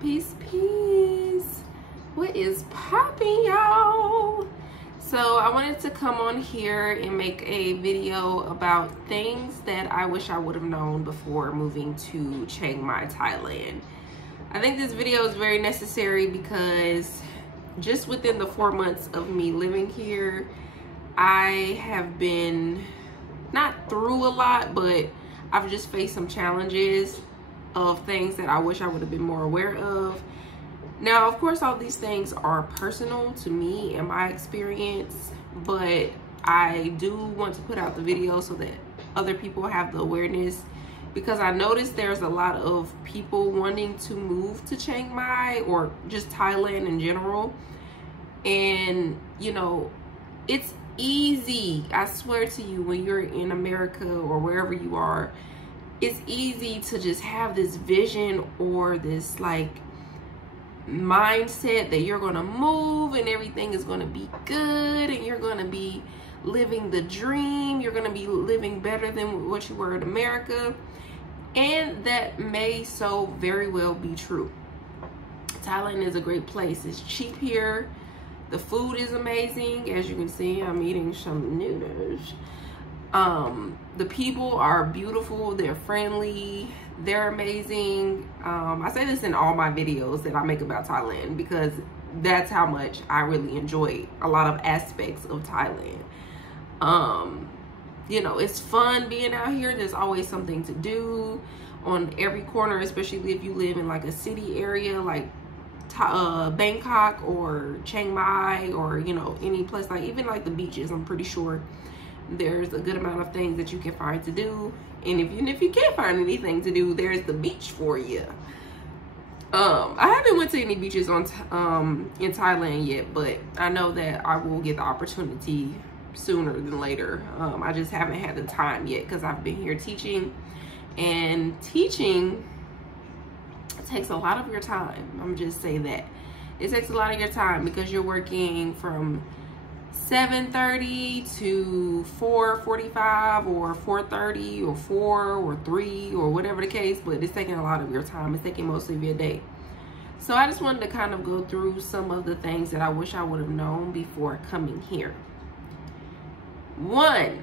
Peace, peace. What is popping, y'all? So I wanted to come on here and make a video about things that I wish I would have known before moving to Chiang Mai, Thailand. I think this video is very necessary because just within the 4 months of me living here, I have been not through a lot, but I've just faced some challenges of things that I wish I would have been more aware of. Now, of course, all these things are personal to me and my experience, but I do want to put out the video so that other people have the awareness, because I noticed there's a lot of people wanting to move to Chiang Mai or just Thailand in general. And, you know, it's easy, I swear to you, when you're in America or wherever you are, it's easy to just have this vision or this like mindset that you're gonna move and everything is gonna be good and you're gonna be living the dream, you're gonna be living better than what you were in America. And that may so very well be true. Thailand is a great place. It's cheap here. The food is amazing. As you can see, I'm eating some noodles. The people are beautiful, they're friendly, they're amazing. I say this in all my videos that I make about Thailand because that's how much I really enjoy a lot of aspects of Thailand. You know, it's fun being out here. There's always something to do on every corner, especially if you live in like a city area like Bangkok or Chiang Mai, or, you know, any place, like even like the beaches. I'm pretty sure there's a good amount of things that you can find to do, and even if you can't find anything to do, there's the beach for you. I haven't went to any beaches in Thailand yet, but I know that I will get the opportunity sooner than later. I just haven't had the time yet because I've been here teaching, and teaching takes a lot of your time. I'm just saying that it takes a lot of your time because you're working from 7:30 to 4:45 or 4:30 or 4 or 3 or whatever the case, but it's taking a lot of your time. It's taking most of your day. So I just wanted to kind of go through some of the things that I wish I would have known before coming here. 1,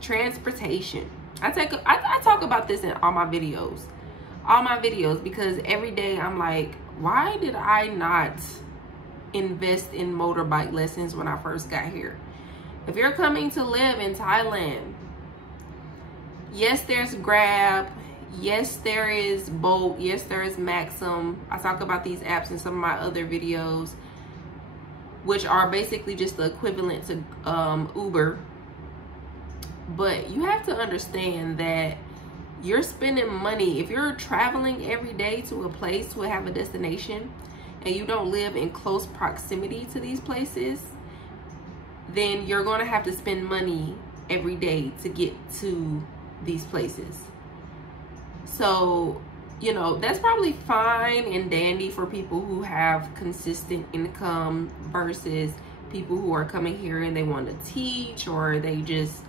transportation. I talk about this in all my videos because every day I'm like, why did I not invest in motorbike lessons when I first got here? If you're coming to live in Thailand, yes, there's Grab, yes, there is Bolt, yes, there is Maxim. I talk about these apps in some of my other videos, which are basically just the equivalent to Uber. But you have to understand that you're spending money. If you're traveling every day to a place to have a destination and you don't live in close proximity to these places, then you're going to have to spend money every day to get to these places. So, you know, that's probably fine and dandy for people who have consistent income versus people who are coming here and they want to teach, or they just,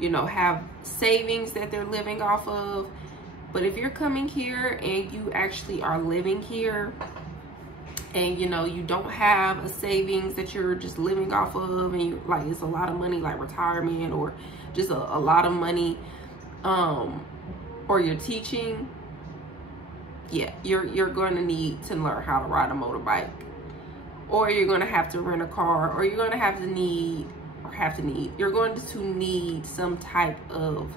you know, have savings that they're living off of. But if you're coming here and you actually are living here and, you know, you don't have a savings that you're just living off of, and you like, it's a lot of money like retirement or just a lot of money, or you're teaching, yeah, you're going to need to learn how to ride a motorbike, or you're going to have to rent a car, or you're going to you're going to need some type of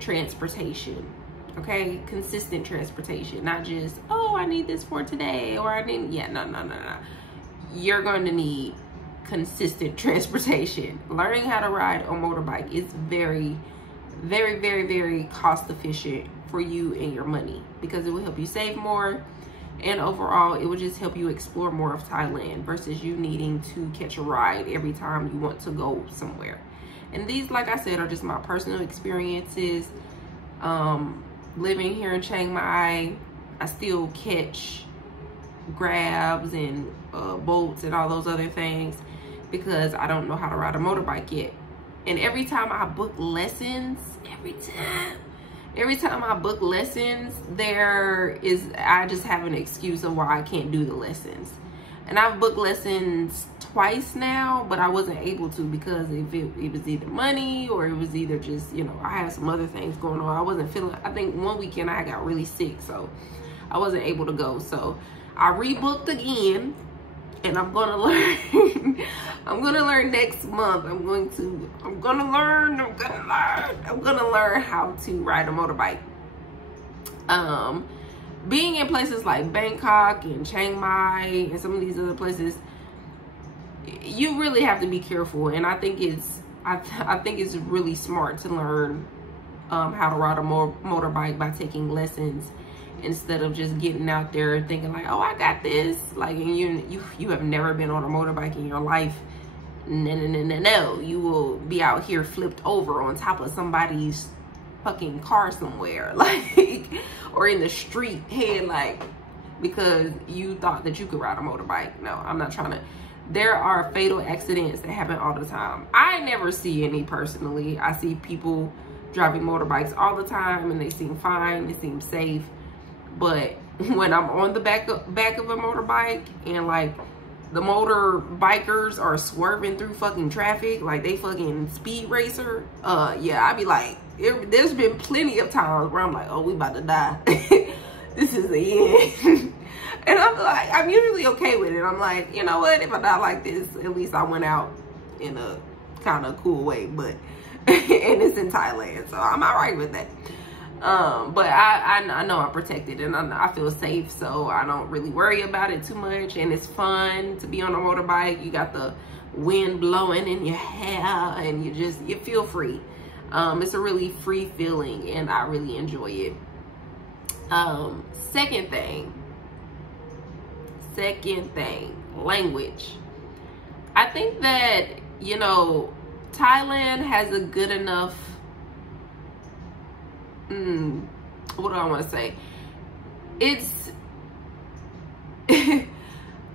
transportation. Okay, consistent transportation, not just, oh, I need this for today, or I need, yeah, no. You're going to need consistent transportation. Learning how to ride a motorbike is very, very, very, very cost efficient for you and your money, because it will help you save more, and overall it will just help you explore more of Thailand versus you needing to catch a ride every time you want to go somewhere. And these, like I said, are just my personal experiences. Living here in Chiang Mai, I still catch Grabs and Bolts and all those other things because I don't know how to ride a motorbike yet. And every time I book lessons, every time I book lessons, I just have an excuse of why I can't do the lessons. And I've booked lessons twice now, but I wasn't able to because if it was either money or it was either just, you know, I had some other things going on. I wasn't feeling, I think one weekend I got really sick, so I wasn't able to go. So I rebooked again, and I'm gonna learn. I'm gonna learn next month. I'm gonna learn how to ride a motorbike. Being in places like Bangkok and Chiang Mai and some of these other places, you really have to be careful. And I think it's really smart to learn how to ride a motorbike by taking lessons instead of just getting out there thinking like, oh, I got this. Like, and you have never been on a motorbike in your life. No, you will be out here flipped over on top of somebody's fucking car somewhere, like, or in the street like, because you thought that you could ride a motorbike. No, I'm not trying to. There are fatal accidents that happen all the time. I never see any personally. I see people driving motorbikes all the time and they seem fine, they seem safe. But when I'm on the back of a motorbike and like the motorbikers are swerving through fucking traffic like they fucking speed racer, yeah, I be like, there's been plenty of times where I'm like, oh, we about to die. This is the end. And I'm like, I'm usually okay with it. I'm like, you know what, if I die like this, at least I went out in a kind of cool way. But and it's in Thailand, so I'm all right with that. But I know I'm protected and I feel safe, so I don't really worry about it too much. And it's fun to be on a motorbike. You got the wind blowing in your hair and you feel free. It's a really free feeling and I really enjoy it. Second thing, language. I think that, you know, Thailand has a good enough, what do I want to say?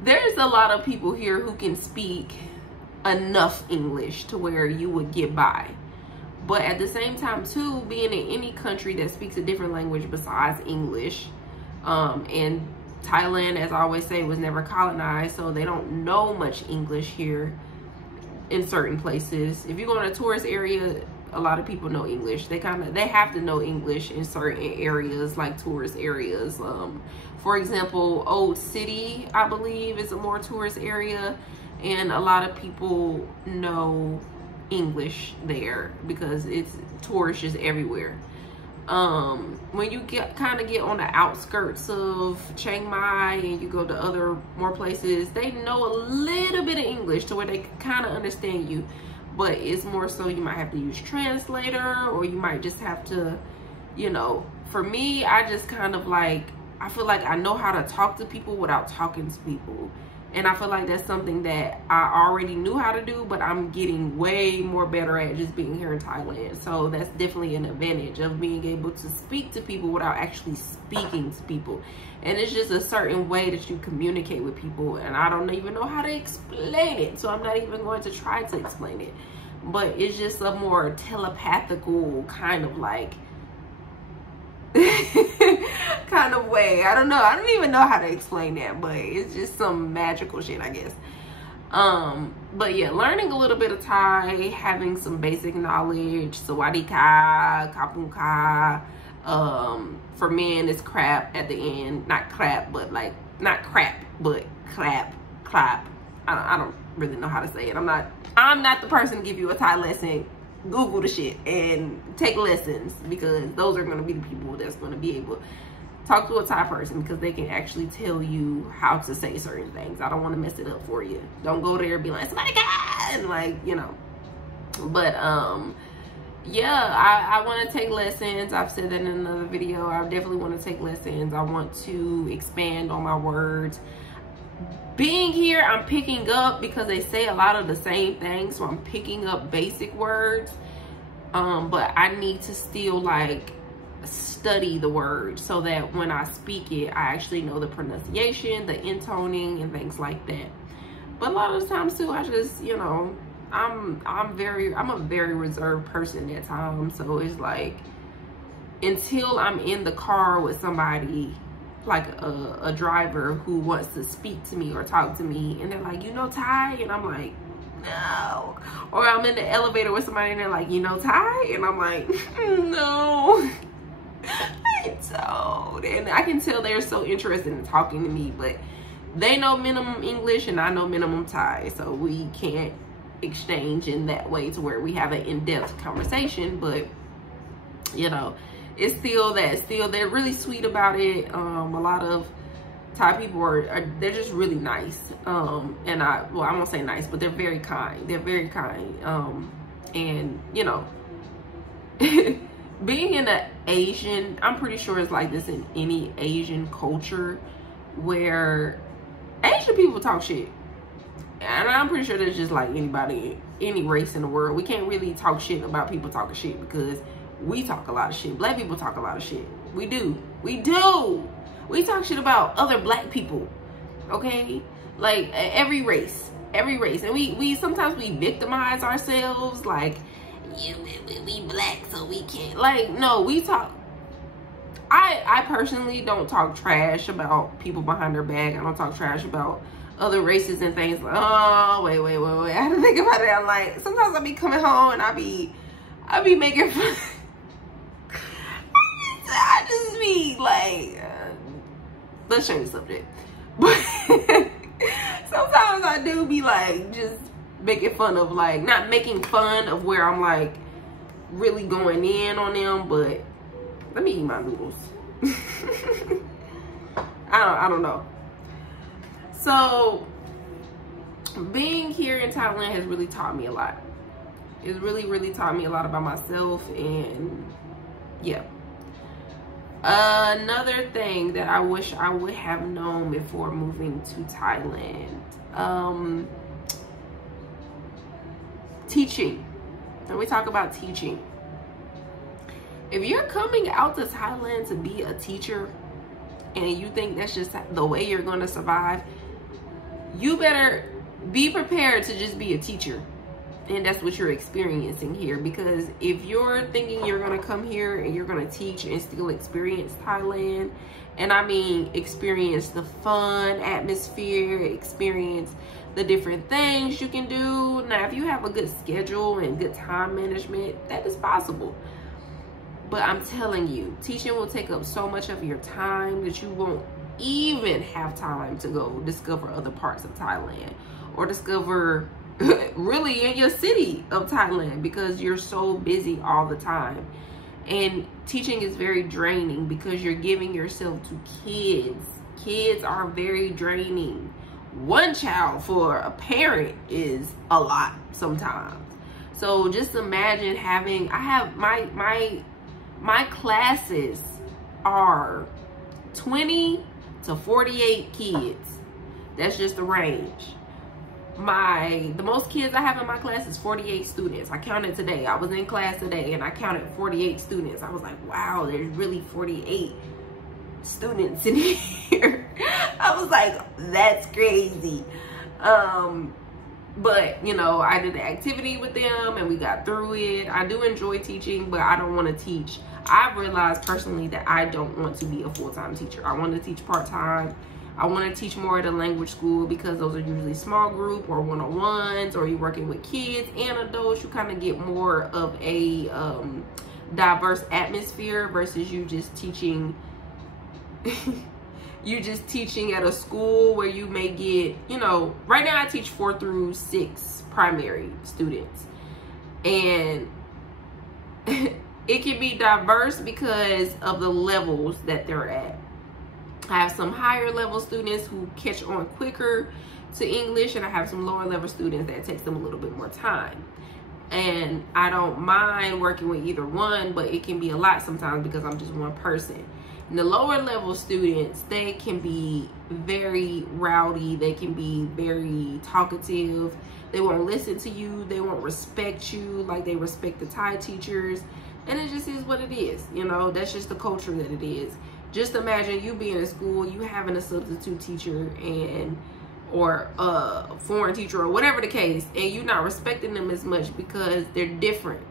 There's a lot of people here who can speak enough English to where you would get by. But at the same time too, being in any country that speaks a different language besides English, and Thailand, as I always say, was never colonized, so they don't know much English here in certain places. If you go in a tourist area, a lot of people know English. They have to know English in certain areas, like tourist areas. For example, Old City, I believe, is a more tourist area, and a lot of people know English there because it's tourists just everywhere. When you kind of get on the outskirts of Chiang Mai and you go to other more places, they know a little bit of English to where they kind of understand you, but it's more so you might have to use translator, or you might just have to, you know, for me, I just kind of like, I feel like I know how to talk to people without talking to people. And I feel like that's something that I already knew how to do, but I'm getting way more better at just being here in Thailand. So that's definitely an advantage of being able to speak to people without actually speaking to people. And it's just a certain way that you communicate with people. And I don't even know how to explain it, so I'm not even going to try to explain it. But it's just a more telepathical kind of like, kind of way. I don't know. I don't even know how to explain that, but it's just some magical shit, I guess. But yeah, learning a little bit of Thai, having some basic knowledge, sawadee ka, kapun ka. For men, it's crap at the end. Not crap, but like, not crap, but clap. I don't really know how to say it. I'm not the person to give you a Thai lesson. Google the shit and take lessons, because those are going to be the people that's going to be able to talk to a Thai person, because they can actually tell you how to say certain things. I don't want to mess it up for you. Don't go there and be like, somebody got, and like, you know. But yeah, I want to take lessons. I've said that in another video. I definitely want to take lessons. I want to expand on my words. Being here, I'm picking up, because they say a lot of the same things, so I'm picking up basic words, but I need to still like study the words so that when I speak it, I actually know the pronunciation, the intoning, and things like that. But a lot of the times too, I just, you know, I'm a very reserved person at times, so it's like, until I'm in the car with somebody, like a driver who wants to speak to me or talk to me, and they're like, you know Thai? And I'm like, no. Or I'm in the elevator with somebody and they're like, you know Thai? And I'm like, no, I don't. And I can tell they're so interested in talking to me, but they know minimum English and I know minimum Thai, so we can't exchange in that way to where we have an in-depth conversation. But you know, it's still they're really sweet about it. A lot of Thai people they're just really nice. And I won't say nice, but they're very kind. They're very kind. And you know, being in an Asian, I'm pretty sure it's like this in any Asian culture, where Asian people talk shit. And I'm pretty sure there's just like anybody, any race in the world. We can't really talk shit about people talking shit, because we talk a lot of shit. Black people talk a lot of shit. We do. We do. We talk shit about other black people. Okay? Like every race. Every race. And we sometimes we victimize ourselves. Like, yeah, we black, so we can't. Like, no, we talk. I personally don't talk trash about people behind their back. I don't talk trash about other races and things. Oh, wait. I had to think about it. I'm like, sometimes I be coming home and I be making fun. I just be like, let's change the subject. But sometimes I do be like, just making fun of, like, not making fun of where I'm like really going in on them, but let me eat my noodles. I don't know. So being here in Thailand has really taught me a lot. It's really taught me a lot about myself. And yeah, another thing that I wish I would have known before moving to Thailand, teaching. And we talk about teaching. If you're coming out to Thailand to be a teacher and you think that's just the way you're going to survive, you better be prepared to just be a teacher. And that's what you're experiencing here. Because if you're thinking you're going to come here and you're going to teach and still experience Thailand, and I mean experience the fun atmosphere, experience the different things you can do. Now, if you have a good schedule and good time management, that is possible. But I'm telling you, teaching will take up so much of your time that you won't even have time to go discover other parts of Thailand, or discover really in your city of Thailand, because you're so busy all the time. And teaching is very draining because you're giving yourself to kids. Kids are very draining. One child for a parent is a lot sometimes. So just imagine having, I have my classes are 20 to 48 kids. That's just the range. The most kids I have in my class is 48 students. I counted today. I was in class today and I counted 48 students. I was like, wow, there's really 48 students in here. I was like, that's crazy. But you know, I did the activity with them and we got through it. I do enjoy teaching, but I don't want to teach. I've realized personally that I don't want to be a full-time teacher. I want to teach part-time. I want to teach more at a language school, because those are usually small group or one-on-ones, or you're working with kids and adults. You kind of get more of a diverse atmosphere versus you just teaching at a school where you may get, you know, right now I teach 4 through 6 primary students, and it can be diverse because of the levels that they're at. I have some higher level students who catch on quicker to English, and I have some lower level students that takes them a little bit more time. And I don't mind working with either one, but it can be a lot sometimes because I'm just one person. And the lower level students, they can be very rowdy. They can be very talkative. They won't listen to you. They won't respect you like they respect the Thai teachers. And it just is what it is. You know, that's just the culture that it is. Just imagine you being in school, you having a substitute teacher or a foreign teacher or whatever the case, and you're not respecting them as much because they're different,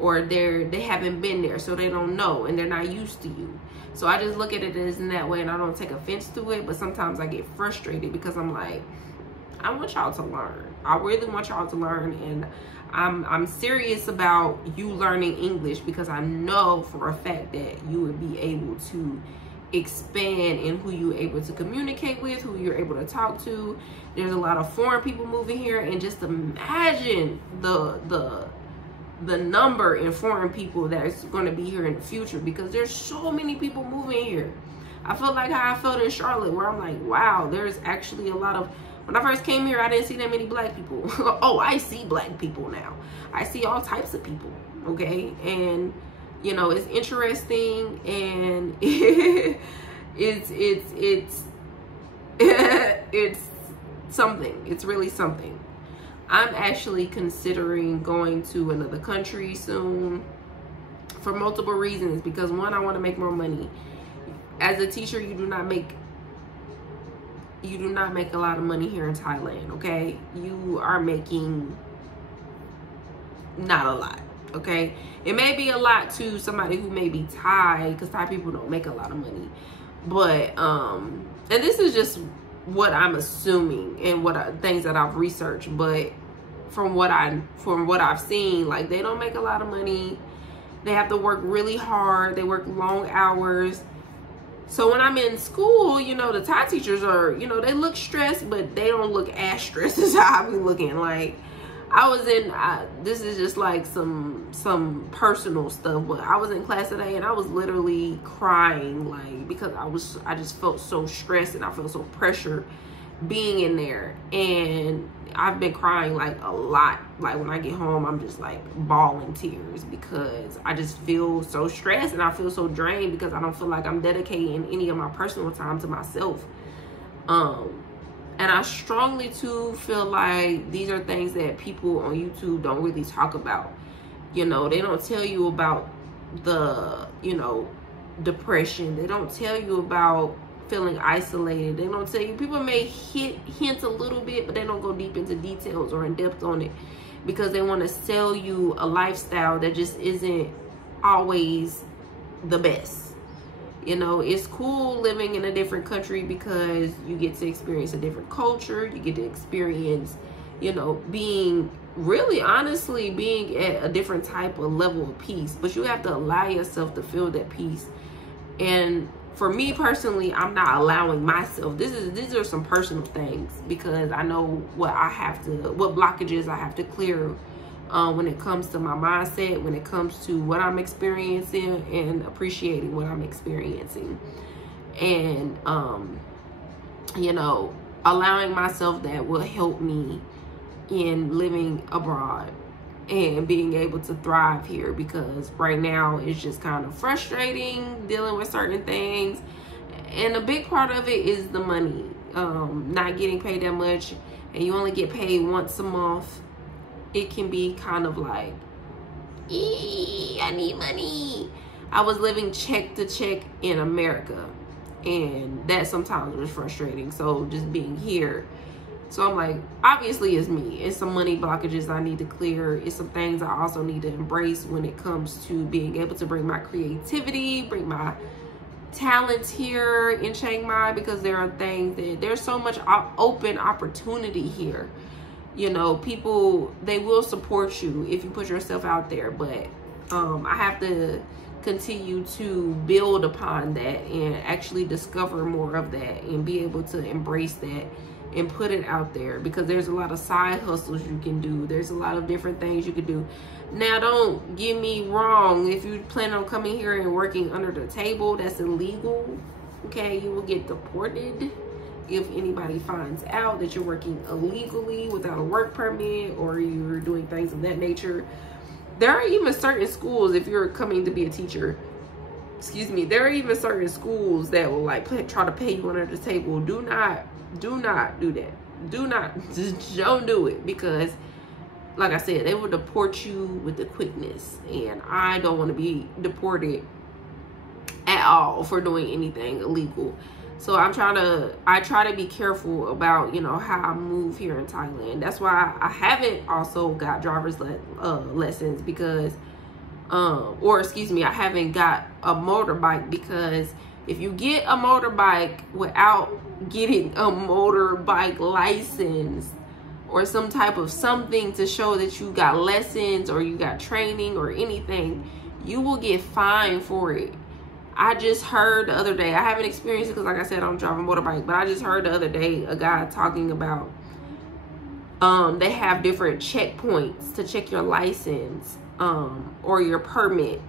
or they haven't been there, so they don't know and they're not used to you. So I just look at it as in that way, and I don't take offense to it, but sometimes I get frustrated because I'm like, I want y'all to learn. I really want y'all to learn, and I'm serious about you learning English, because I know for a fact that you would be able to expand in who you're able to communicate with, who you're able to talk to. There's a lot of foreign people moving here, and just imagine the number in foreign people that's going to be here in the future, because there's so many people moving here. I felt like how I felt in Charlotte, where I'm like, wow, there's actually a lot of, when I first came here, I didn't see that many black people. Oh, I see black people now. I see all types of people, okay? And, you know, it's interesting, and it's something. It's really something. I'm actually considering going to another country soon for multiple reasons, because one, I want to make more money. As a teacher, you do not make a lot of money here in Thailand, okay? You are making not a lot, okay? It may be a lot to somebody who may be Thai, because Thai people don't make a lot of money. But and this is just what I'm assuming and things that I've researched, but from what I've seen, like, they don't make a lot of money. They have to work really hard. They work long hours. So when I'm in school, you know, the Thai teachers are, you know, they look stressed, but they don't look as stressed as I be looking. Like, I was in, this is just like some personal stuff, but I was in class today and I was literally crying, like, because I just felt so stressed and I felt so pressured being in there. And I've been crying like a lot. Like, when I get home, I'm just like bawling tears, because I just feel so stressed and I feel so drained, because I don't feel like I'm dedicating any of my personal time to myself. And I strongly too feel like these are things that people on YouTube don't really talk about. You know, they don't tell you about the, you know, depression. They don't tell you about feeling isolated. They don't tell you, people may hint a little bit, but they don't go deep into details or in depth on it, because they want to sell you a lifestyle that just isn't always the best. You know, it's cool living in a different country because you get to experience a different culture. You get to experience, you know, being really, honestly, being at a different type of level of peace. But you have to allow yourself to feel that peace. And for me personally, I'm not allowing myself. These are some personal things, because I know what blockages I have to clear when it comes to my mindset, when it comes to what I'm experiencing and appreciating what I'm experiencing. And, you know, allowing myself that will help me in living abroad and being able to thrive here, because right now it's just kind of frustrating dealing with certain things. And a big part of it is the money, not getting paid that much, and you only get paid once a month. It can be kind of like, I need money. I was living check to check in America, and that sometimes was frustrating. So just being here, so I'm like, obviously it's me. It's some money blockages I need to clear. It's some things I also need to embrace when it comes to being able to bring my creativity, bring my talents here in Chiang Mai, because there are things that there's so much open opportunity here. You know, people, they will support you if you put yourself out there, but I have to continue to build upon that and actually discover more of that and be able to embrace that and put it out there, because there's a lot of side hustles you can do. There's a lot of different things you could do. Now, don't get me wrong. If you plan on coming here and working under the table, that's illegal. Okay, you will get deported if anybody finds out that you're working illegally without a work permit, or you're doing things of that nature. There are even certain schools, if you're coming to be a teacher, excuse me, there are even certain schools that will like try to pay you under the table. Do not do that. Don't do it, because like I said, they will deport you with the quickness, and I don't want to be deported at all for doing anything illegal. So I try to be careful about, you know, how I move here in Thailand. That's why I haven't also got driver's lessons, because or excuse me, I haven't got a motorbike, because if you get a motorbike without getting a motorbike license or some type of something to show that you got lessons or you got training or anything, you will get fined for it. I just heard the other day, I haven't experienced it because like I said, I don't drive a motorbike, but I just heard the other day a guy talking about they have different checkpoints to check your license or your permit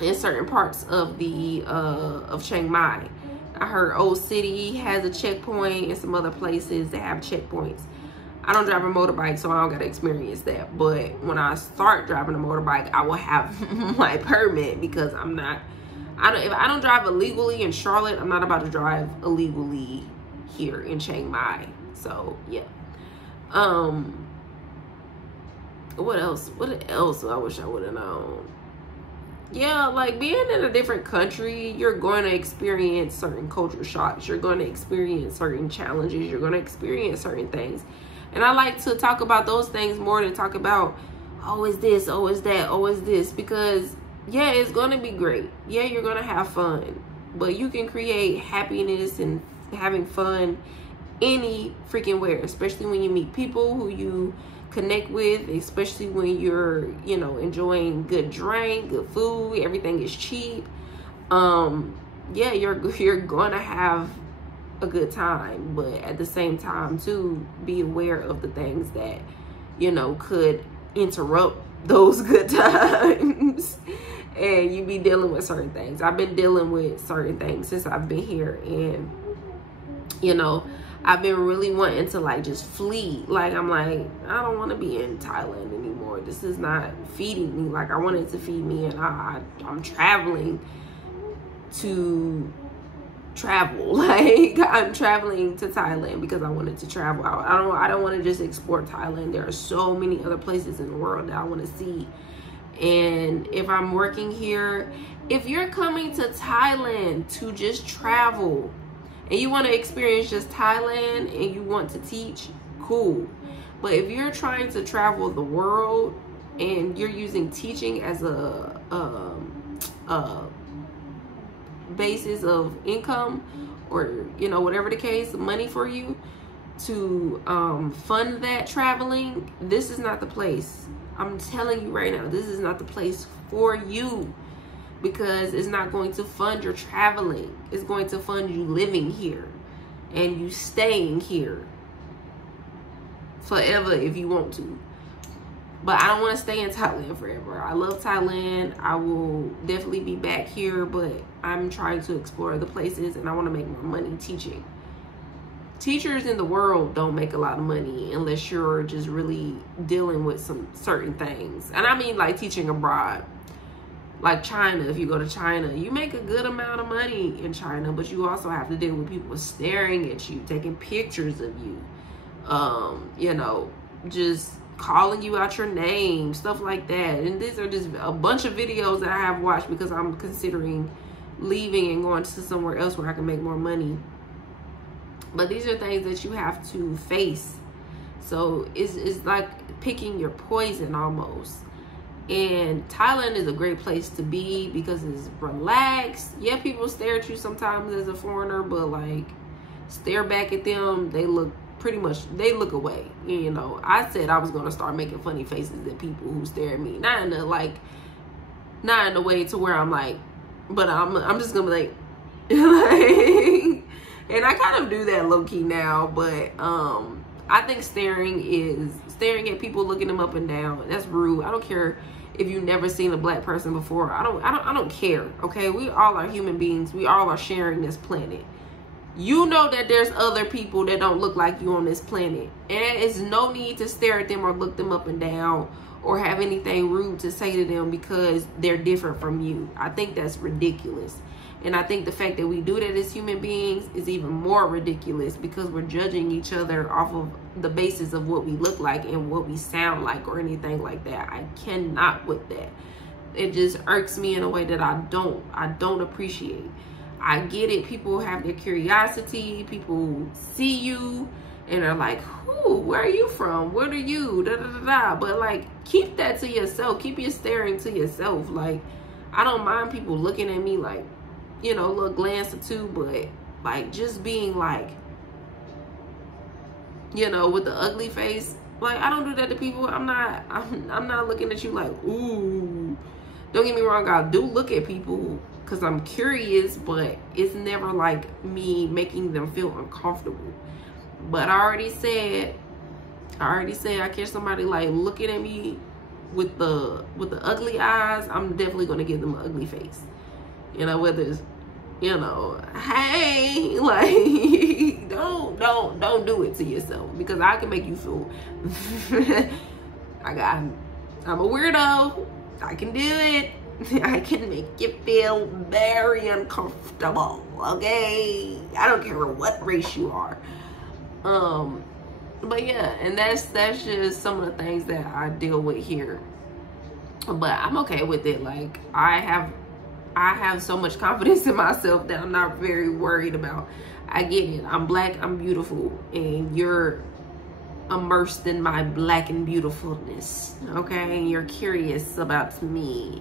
in certain parts of the of Chiang Mai. I heard Old City has a checkpoint and some other places that have checkpoints. I don't drive a motorbike, so I don't gotta experience that. But when I start driving a motorbike, I will have my permit, because if I don't drive illegally in Charlotte, I'm not about to drive illegally here in Chiang Mai. So yeah. What else I wish I would have known? Yeah, like being in a different country, you're going to experience certain culture shocks. You're going to experience certain challenges. You're going to experience certain things. And I like to talk about those things more than talk about, oh, it's this, oh, it's that, oh, it's this. Because, yeah, it's going to be great. Yeah, you're going to have fun. But you can create happiness and having fun any freaking where. Especially when you meet people who you connect with. Especially when you're, you know, enjoying good drink, good food. Everything is cheap. Yeah, you're going to have a good time, but at the same time too, be aware of the things that, you know, could interrupt those good times. And you be dealing with certain things. I've been dealing with certain things since I've been here, and you know, I've been really wanting to like just flee. Like I'm like, I don't want to be in Thailand anymore. This is not feeding me like I wanted to feed me, and I'm traveling to travel. Like I'm traveling to Thailand because I wanted to travel out. I don't want to just explore Thailand. There are so many other places in the world that I want to see. And if I'm working here, if you're coming to Thailand to just travel and you want to experience just Thailand and you want to teach, cool. But if you're trying to travel the world and you're using teaching as a basis of income, or you know, whatever the case, money for you to fund that traveling, this is not the place. I'm telling you right now, this is not the place for you, because it's not going to fund your traveling. It's going to fund you living here and you staying here forever if you want to. But I don't want to stay in Thailand forever. I love Thailand. I will definitely be back here, but I'm trying to explore other places and I want to make more money teaching. Teachers in the world don't make a lot of money unless you're just really dealing with some certain things. And I mean like teaching abroad. Like China, if you go to China, you make a good amount of money in China, but you also have to deal with people staring at you, taking pictures of you, you know, just calling you out your name, stuff like that. And these are just a bunch of videos that I have watched because I'm considering leaving and going to somewhere else where I can make more money. But these are things that you have to face. So it's like picking your poison almost. And Thailand is a great place to be because it's relaxed. Yeah, people stare at you sometimes as a foreigner, but like stare back at them, they look pretty much, they look away. You know, I said I was gonna start making funny faces at people who stare at me, not in the like, not in the way to where I'm like, but I'm just gonna be like, like, and I kind of do that low key now. But I think staring at people, looking them up and down, that's rude. I don't care if you've never seen a black person before. I don't care. Okay, we all are human beings. We all are sharing this planet. You know that there's other people that don't look like you on this planet, and it's no need to stare at them or look them up and down or have anything rude to say to them because they're different from you. I think that's ridiculous. And I think the fact that we do that as human beings is even more ridiculous because we're judging each other off of the basis of what we look like and what we sound like or anything like that. I cannot with that. It just irks me in a way that I don't appreciate. I get it. People have their curiosity. People see you and they're like, "Who? Where are you from? What are you?" Da da da da. But like, keep that to yourself. Keep your staring to yourself. Like, I don't mind people looking at me like, you know, a little glance or two, but like just being like, you know, with the ugly face. Like, I don't do that to people. I'm not looking at you like, ooh. Don't get me wrong, I do look at people because I'm curious, but it's never like me making them feel uncomfortable. But I already said I catch somebody like looking at me with the ugly eyes, I'm definitely gonna give them an ugly face. You know, whether it's, you know, hey, like, don't do it to yourself, because I can make you feel I'm a weirdo. I can do it. I can make you feel very uncomfortable, okay? I don't care what race you are. But yeah, and that's just some of the things that I deal with here. But I'm okay with it. Like, I have so much confidence in myself that I'm not very worried about. I get it. I'm black, I'm beautiful, and you're immersed in my black and beautifulness, okay? And you're curious about me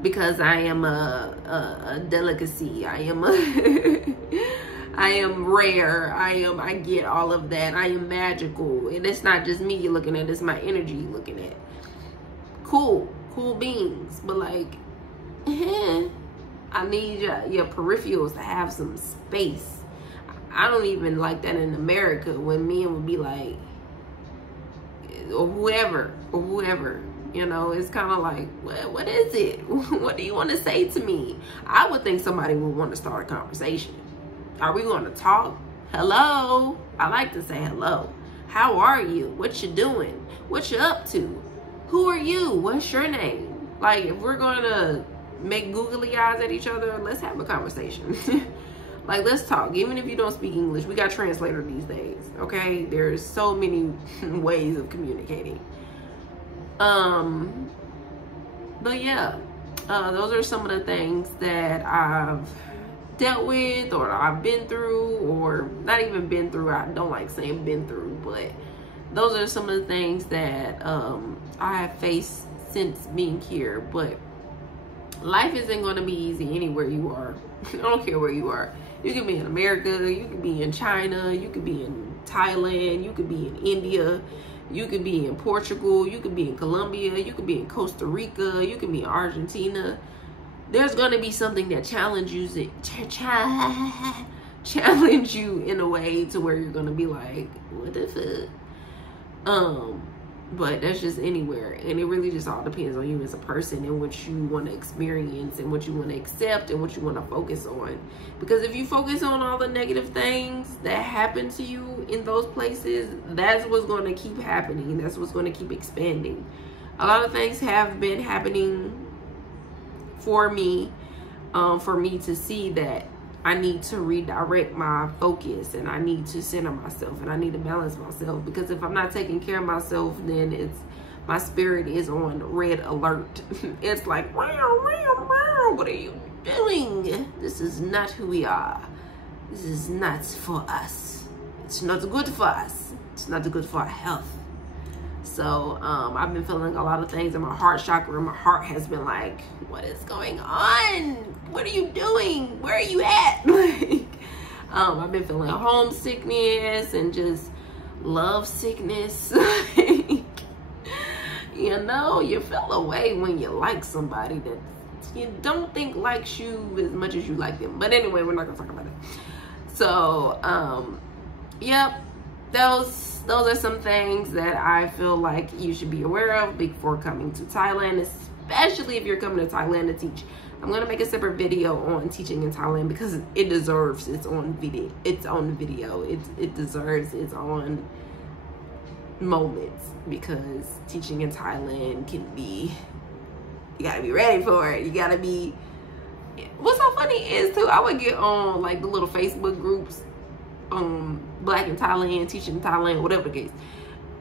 because I am a delicacy. I am I am rare. I get all of that. I am magical. And it's not just me you're looking at, it's my energy you're looking at. Cool beings. But like, I need your peripherals to have some space. I don't even like that in America, when men would be like, or whoever, you know, it's kind of like, well, what is it? What do you want to say to me? I would think somebody would want to start a conversation. Are we going to talk? Hello? I like to say hello. How are you? What you doing? What you up to? Who are you? What's your name? Like, if we're going to make googly eyes at each other, let's have a conversation. Like, let's talk. Even if you don't speak English, we got translator these days, okay? There's so many ways of communicating. But yeah, those are some of the things that I've dealt with, or I've been through, or not even been through. I don't like saying been through, but those are some of the things that I have faced since being here. But life isn't going to be easy anywhere you are. I don't care where you are. You could be in America, you could be in China, you could be in Thailand, you could be in India, you could be in Portugal, you could be in Colombia, you could be in Costa Rica, you could be in Argentina. There's going to be something that challenges challenge you in a way to where you're going to be like, what the fuck? But that's just anywhere, and it really just all depends on you as a person and what you want to experience and what you want to accept and what you want to focus on. Because if you focus on all the negative things that happen to you in those places, that's what's going to keep happening. That's what's going to keep expanding. A lot of things have been happening for me to see that I need to redirect my focus, and I need to center myself, and I need to balance myself. Because if I'm not taking care of myself, then my spirit is on red alert. It's like, what are you doing? This is not who we are. This is not for us. It's not good for us. It's not good for our health. So I've been feeling a lot of things in my heart chakra. My heart has been like, what is going on? What are you doing? Where are you at? Like, I've been feeling homesickness and just love sickness. You know, you feel away when you like somebody that you don't think likes you as much as you like them. But anyway, we're not gonna talk about it. So yep, those are some things that I feel like you should be aware of before coming to Thailand, especially if you're coming to Thailand to teach. I'm going to make a separate video on teaching in Thailand because it deserves its own video. It deserves its own moments, because teaching in Thailand can be, you got to be ready for it. You got to be, what's so funny is too, I would get on like the little Facebook groups, Black in Thailand, teaching in Thailand, whatever the case,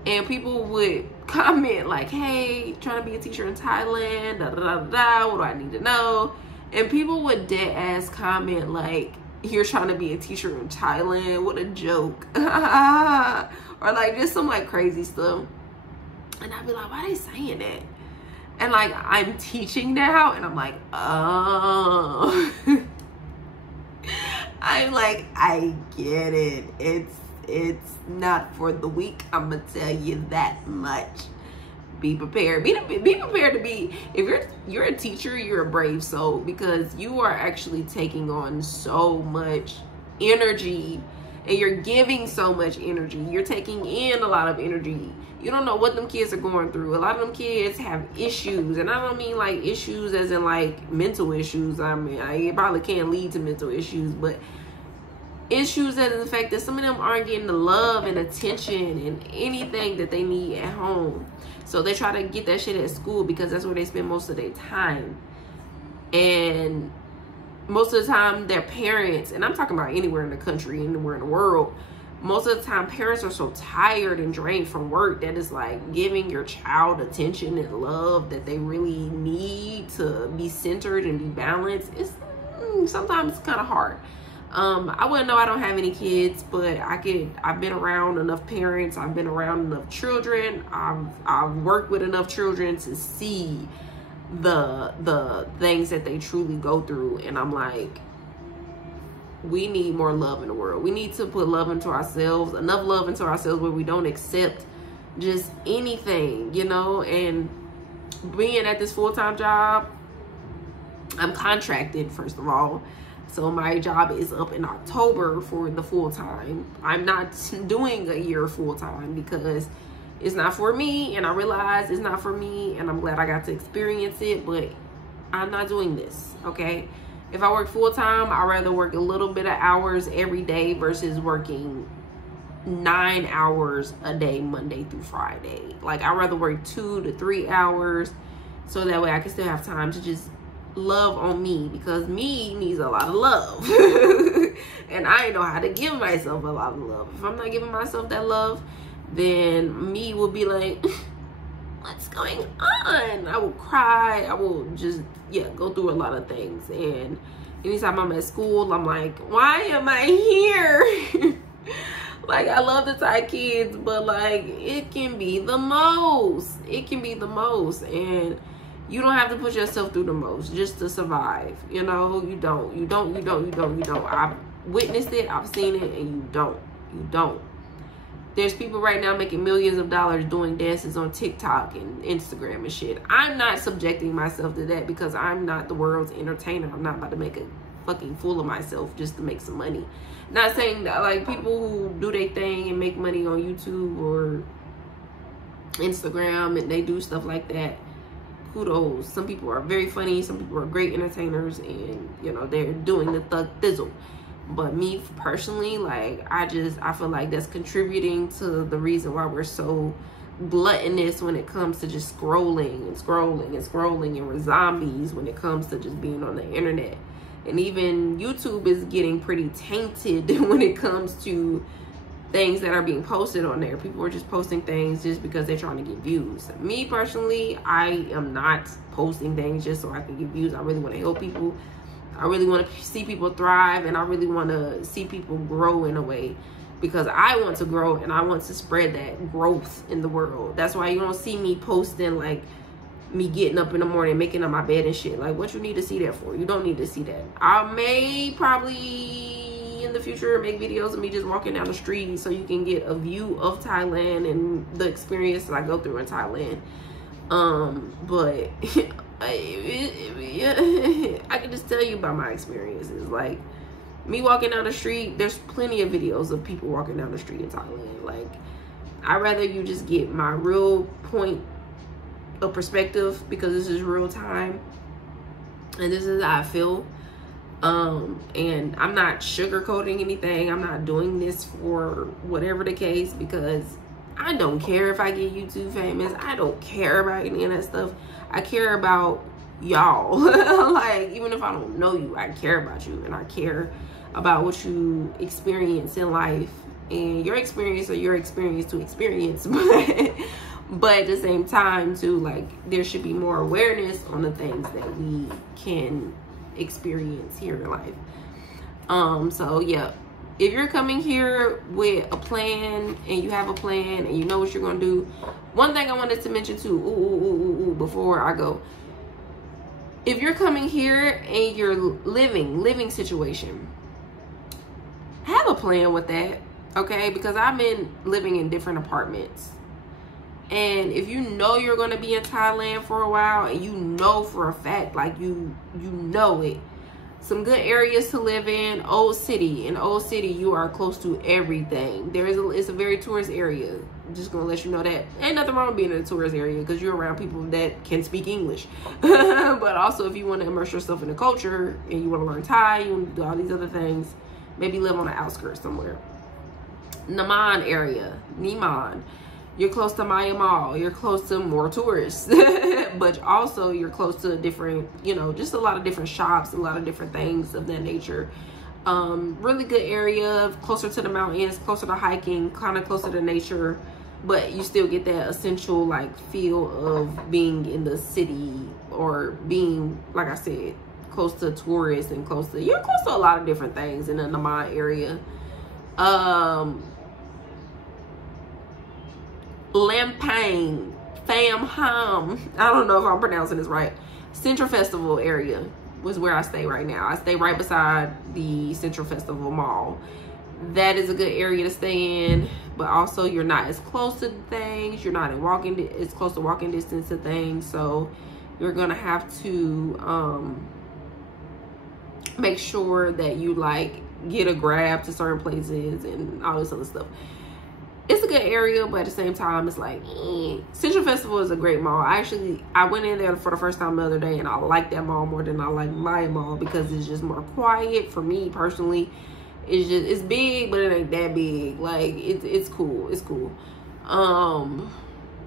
and people would comment like, hey, trying to be a teacher in Thailand, da da da da, what do I need to know? And people would dead ass comment like, you're trying to be a teacher in Thailand. What a joke. Or like just some like crazy stuff. And I'd be like, why are they saying that? And like I'm teaching now and I'm like, oh. I'm like, I get it. It's not for the weak. I'm gonna tell you that much. Be prepared. Be prepared to be, if you're a teacher, you're a brave soul, because you are actually taking on so much energy and you're giving so much energy. You're taking in a lot of energy. You don't know what them kids are going through. A lot of them kids have issues, and I don't mean like issues as in like mental issues. I mean, it probably can lead to mental issues, but issues that in the fact that some of them aren't getting the love and attention and anything that they need at home. So they try to get that shit at school because that's where they spend most of their time. And most of the time their parents, and I'm talking about anywhere in the country, anywhere in the world, most of the time parents are so tired and drained from work that it's like giving your child attention and love that they really need to be centered and be balanced. It's sometimes it's kind of hard. I wouldn't know, I don't have any kids, but I've been around enough parents, I've been around enough children, I've worked with enough children to see the things that they truly go through. And I'm like, we need more love in the world. We need to put love into ourselves, enough love into ourselves where we don't accept just anything, you know. And being at this full-time job, I'm contracted, first of all. So my job is up in October for the full-time. I'm not doing a year full-time because it's not for me, and I realize it's not for me, and I'm glad I got to experience it, but I'm not doing this, okay? If I work full-time, I'd rather work a little bit of hours every day versus working 9 hours a day, Monday through Friday. Like, I'd rather work 2 to 3 hours so that way I can still have time to just love on me, because me needs a lot of love. And I know how to give myself a lot of love. If I'm not giving myself that love, then me will be like, what's going on? I will cry. I will just, go through a lot of things. And anytime I'm at school, I'm like, why am I here? Like, I love the Thai kids, but like, it can be the most. It can be the most. And you don't have to put yourself through the most just to survive. You know, you don't. I've witnessed it, I've seen it, and you don't. There's people right now making millions of dollars doing dances on TikTok and Instagram and shit. I'm not subjecting myself to that because I'm not the world's entertainer. I'm not about to make a fucking fool of myself just to make some money. Not saying that, like, people who do their thing and make money on YouTube or Instagram and they do stuff like that, kudos. Some people are very funny, some people are great entertainers, and you know, they're doing the thug thizzle. But me personally, like, I feel like that's contributing to the reason why we're so gluttonous when it comes to just scrolling and we're zombies when it comes to just being on the internet. And even YouTube is getting pretty tainted when it comes to things that are being posted on there. People are just posting things just because they're trying to get views. Me personally, I am not posting things just so I can get views. I really want to help people. I really want to see people thrive, and I really want to see people grow in a way, because I want to grow and I want to spread that growth in the world. That's why you don't see me posting like me getting up in the morning, making up my bed and shit. Like, what you need to see that for? You don't need to see that. I may probably in the future make videos of me just walking down the street so you can get a view of Thailand and the experience that I go through in Thailand. But I can just tell you about my experiences. Like, me walking down the street, there's plenty of videos of people walking down the street in Thailand. Like, I'd rather you just get my real point of perspective, because this is real time and this is how I feel. And I'm not sugarcoating anything. I'm not doing this for whatever the case, because I don't care if I get YouTube famous. I don't care about any of that stuff. I care about y'all. Like, even if I don't know you, I care about you, and I care about what you experience in life, and your experience or your experience to experience. But at the same time too, like, there should be more awareness on the things that we can experience here in life. So yeah, if you're coming here with a plan and you have a plan and you know what you're gonna do, one thing I wanted to mention too, before I go, if you're coming here and you're living situation, have a plan with that, okay? Because I've been living in different apartments, and if you know you're going to be in Thailand for a while, and you know for a fact, like you know it, some good areas to live in. Old City. In Old City, you are close to everything. It's a very tourist area. I'm just gonna let you know that. Ain't nothing wrong with being in a tourist area because you're around people that can speak English. But also, if you want to immerse yourself in the culture and you want to learn Thai, you want to do all these other things, maybe live on the outskirts somewhere. Naman area, Niman. You're close to Maya Mall. You're close to more tourists. But also you're close to different, you know, just a lot of different shops, a lot of different things of that nature. Really good area, closer to the mountains, closer to hiking, kind of closer to nature, but you still get that essential like feel of being in the city, or being, like I said, close to tourists and you're close to a lot of different things in the Naman area. Lampang, Pham Ham, I don't know if I'm pronouncing this right. Central Festival area was where I stay right now. I stay right beside the Central Festival Mall. That is a good area to stay in, but also you're not as close to things. You're not as close to walking distance to things, so you're gonna have to make sure that you like get a grab to certain places and all this other stuff. It's a good area, but at the same time, it's like, Central Festival is a great mall. I went in there for the first time the other day, and I like that mall more than I like my mall because it's just more quiet for me personally. It's big, but it ain't that big. Like, it's cool. It's cool. I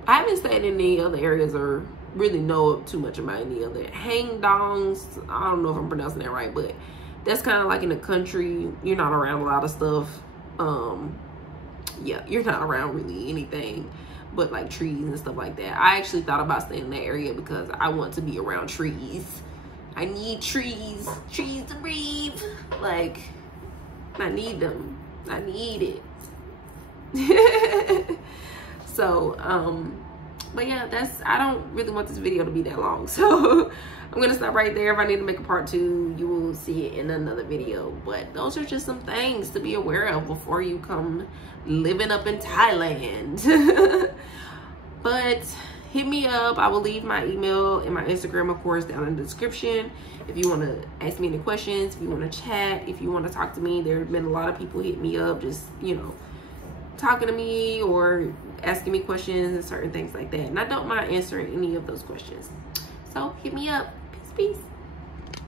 haven't stayed in any other areas or really know too much about any other. Hang Dongs, I don't know if I'm pronouncing that right, but that's kind of like in the country. You're not around a lot of stuff. Yeah, you're not around really anything but like trees and stuff like that. I actually thought about staying in that area because I want to be around trees. I need trees to breathe. Like, I need them. I need it. So, but yeah, I don't really want this video to be that long. So I'm gonna stop right there. If I need to make a part 2, you will see it in another video. But those are just some things to be aware of before you come living up in Thailand. But hit me up. I will leave my email and my Instagram, of course, down in the description. If you want to ask me any questions, if you want to chat, if you want to talk to me. There have been a lot of people hit me up, just, you know, talking to me or asking me questions and certain things like that. And I don't mind answering any of those questions. So hit me up. Peace, peace.